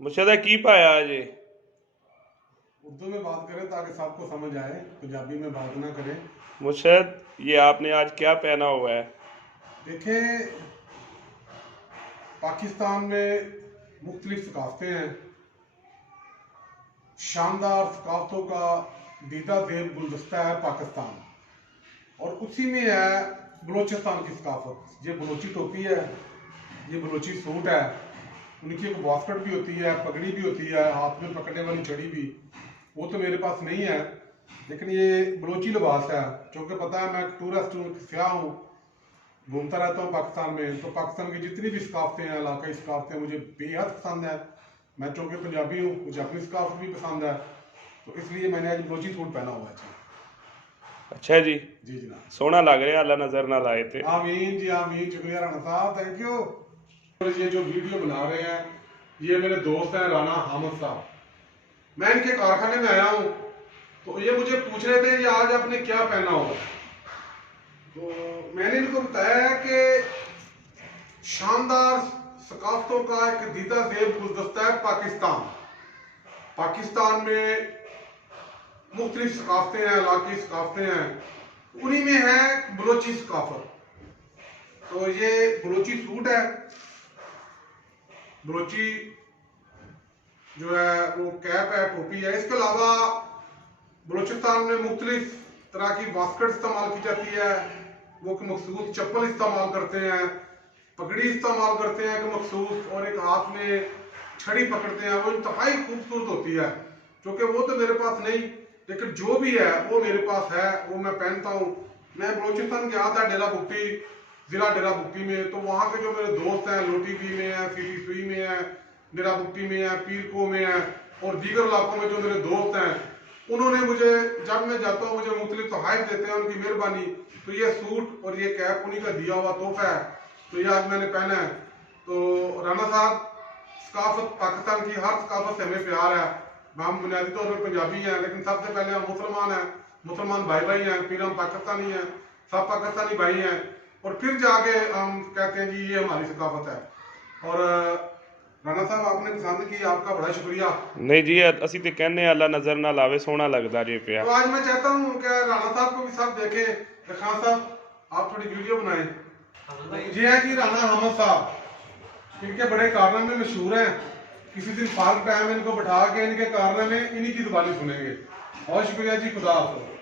मुर्शदा की पाया जी? उर्दू में बात करें ताकि सबको समझ आए, पंजाबी में बात ना करें। मुर्शद, ये आपने आज क्या पहना हुआ है? देखें, पाकिस्तान में मुख्तलिफ सकाफतें हैं। शानदार सकाफतों का दीदा देव गुलदस्ता है पाकिस्तान, और उसी में है बलोचिस्तान की सकाफत। ये बलोची टोपी है, ये बलोची सूट है, उनकी एक बास्केट भी होती है, पगड़ी भी होती है, हाथ में पकड़ने वाली छड़ी भी। वो तो मेरे पास नहीं है, लेकिन ये बलोची लिबास है। क्योंकि पता है मैं टूरिस्ट हूँ, सयाह हूँ, घूमता रहता हूँ पाकिस्तान में। तो पाकिस्तान की जितनी भी सकाफतें हैं, इलाकाई सकाफतें मुझे बेहद पसंद है। मैं चूँकि पंजाबी हूँ, मुझे अपनी सकाफत भी पसंद है, तो इसलिए मैंने आज बलोची सूट पहना हुआ है। अच्छा जी। जी जनाब, सोना लग रहा है, अल्लाह नजर ना लाए थे। आमीन जी आमीन, शुक्रिया राणा साहब, थैंक यू। और ये जो वीडियो बना रहे हैं, ये मेरे दोस्त हैं राणा हामिद साहब। मैं इनके कारखाने में आया हूँ, तो ये मुझे पूछ रहे थे ये आज आपने क्या पहना हुआ। तो मैंने इनको बताया कि शानदार सकाफतों का एक दीदा देव गुलदस्ता है पाकिस्तान। पाकिस्तान में मुख्तलिफ सकाफतें हैं, इलाकी सकाफतें हैं, उन्हीं में है बलोची सकाफत। तो ये बलोची सूट है, बलोची जो है वो कैप है, टोपी है। इसके अलावा बलूचिस्तान में मुख्तलिफ तरह की बास्केट इस्तेमाल की जाती है। वो एक मखसूस चप्पल इस्तेमाल करते हैं, पगड़ी इस्तेमाल करते हैं एक मखसूस, और एक हाथ में छड़ी पकड़ते हैं। वो इंतहाई खूबसूरत होती है। क्योंकि वो तो मेरे पास नहीं, लेकिन जो भी है वो मेरे पास है, वो मैं पहनता हूँ। मैं बलूचिस्तान गया था डेरा बुगटी, जिला डेरा बुगटी में। तो वहाँ के जो मेरे दोस्त हैं, लोटीबी में है, सिटी सुई में है, डेरा बुगटी में है, पीरको में है, और दीगर इलाकों में जो मेरे दोस्त हैं, उन्होंने मुझे, जब मैं जाता हूँ मुझे मुख्तलिफ तोहफे देते हैं, उनकी मेहरबानी। तो ये सूट और ये कैप उन्हीं का दिया हुआ तोहफा है, तो ये आज मैंने पहना है। तो राणा साहब, सकाफत पाकिस्तान की हर सकाफत से हमें प्यार है। हम बुनियादी तौर पर पंजाबी हैं, लेकिन सबसे पहले हम मुसलमान हैं, मुसलमान भाई भाई हैं, फिर हम पाकिस्तानी हैं, सब पाकिस्तानी भाई हैं, और फिर जाके हम कहते हैं जी ये हमारी सकाफत है। और राणा साहब आपने पसंद की, आपका बड़ा शुक्रिया। नहीं जी, असी तो कहने अल्लाह नजर ना लावे, सोना लगता जी पिया। तो आज मैं चाहता हूँ कि राणा साहब को भी सब देखें। खान साहब, आप थोड़ी वीडियो बनाएं। जी है जी, राणा हामिद साहब, इनके बड़े कारनामे मशहूर हैं। किसी दिन फार्क टाइम इनको बैठा के इनके कारनामे इन्हीं की जुबानी सुनेंगे। बहुत शुक्रिया जी, खुदा हाफिज़।